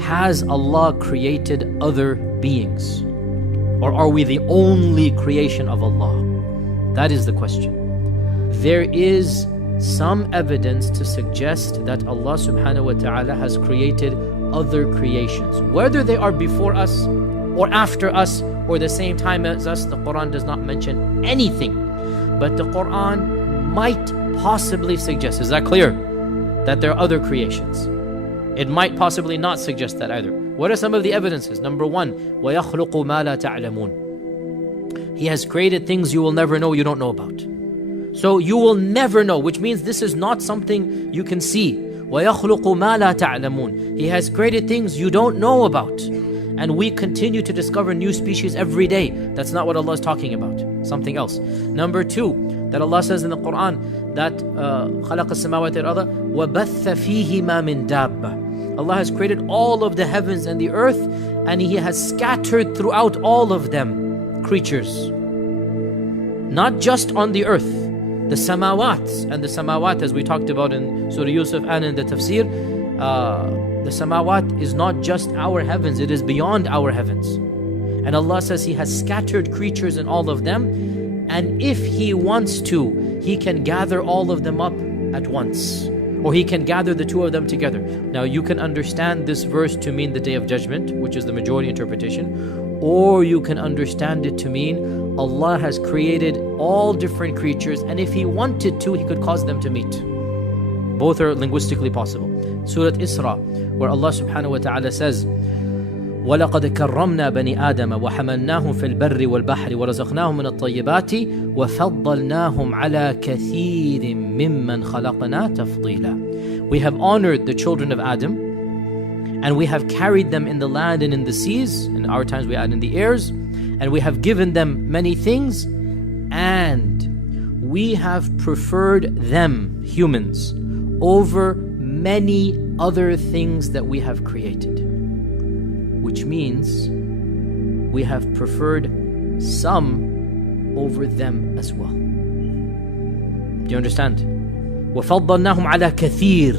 has Allah created other beings? Or are we the only creation of Allah? That is the question. There is some evidence to suggest that Allah subhanahu wa ta'ala has created other creations. Whether they are before us or after us or the same time as us, the Quran does not mention anything. But the Quran might possibly suggest, is that clear? That there are other creations. It might possibly not suggest that either. What are some of the evidences? Number one, وَيَخْلُقُ مَا لَا تَعْلَمُونَ. He has created things you will never know, you don't know about. So you will never know, which means this is not something you can see. وَيَخْلُقُ مَا لَا تَعْلَمُونَ. He has created things you don't know about. And we continue to discover new species every day. That's not what Allah is talking about. Something else. Number two, that Allah says in the Quran that خَلَقَ السَّمَاوَاتِ وَالْأَرْضَ وَبَثَّ فِيهِمَا مِن دَابَّةٍ. Allah has created all of the heavens and the earth, and He has scattered throughout all of them creatures. Not just on the earth. The samawat, and the samawat, as we talked about in Surah Yusuf and in the tafsir, the samawat is not just our heavens, it is beyond our heavens. And Allah says He has scattered creatures in all of them, and if He wants to, He can gather all of them up at once, or He can gather the two of them together. Now you can understand this verse to mean the Day of Judgment, which is the majority interpretation, or you can understand it to mean Allah has created all different creatures, and if He wanted to, He could cause them to meet. Both are linguistically possible. Surah Isra, where Allah subhanahu wa ta'ala says, وَلَقَدْ كَرَّمْنَا بَنِي آدَمَ وَحَمَلْنَاهُمْ فِي الْبَرِّ وَالْبَحْرِ وَرَزَقْنَاهُمْ مِنَ الطَّيِّبَاتِ وَفَضَّلْنَاهُمْ عَلَى كَثِيرٍ مِّمَّنْ خَلَقْنَا تَفْضِيلًا. We have honored the children of Adam, and we have carried them in the land and in the seas, in our times we add in the airs, and we have given them many things, and we have preferred them, humans, over many other things that we have created. Which means we have preferred some over them as well. Do you understand? وَفَضَّلْنَاهُمْ عَلَى كَثِيرٍ.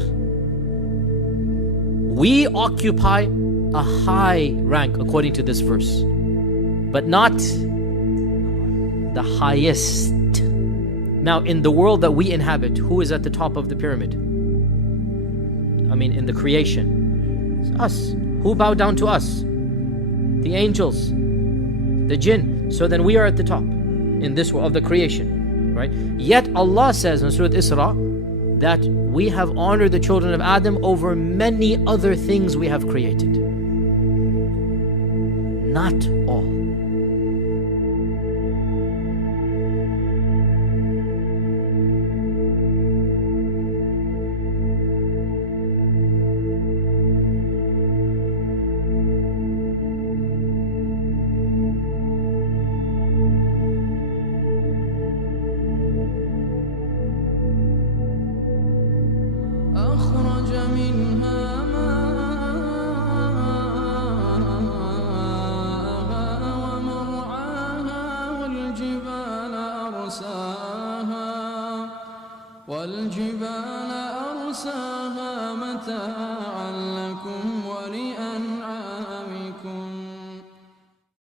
We occupy a high rank according to this verse, but not the highest. Now, in the world that we inhabit, who is at the top of the pyramid? I mean, in the creation, it's us. Who bowed down to us? The angels, the jinn. So then we are at the top in this world of the creation, right? Yet Allah says in Surah Isra that we have honored the children of Adam over many other things we have created. Not all. أخرج منها ماءها ومرعاها والجبال أرساها متاعا لكم